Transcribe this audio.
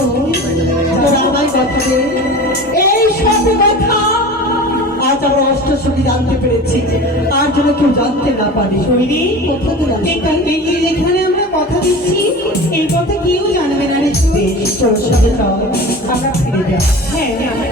আমায় কথা দে, এই সব কথা আজ আমরা অষ্টসখী জানতে পেরেছি, আর যেন কেউ জানতে না পারে। শরীরে কথা দিলাম এখানে আমরা কথা দিচ্ছি, এই কথা কেউ জানবে না রে। চল সাথে চল, আমরা ফিরে যাই। হ্যাঁ আমরা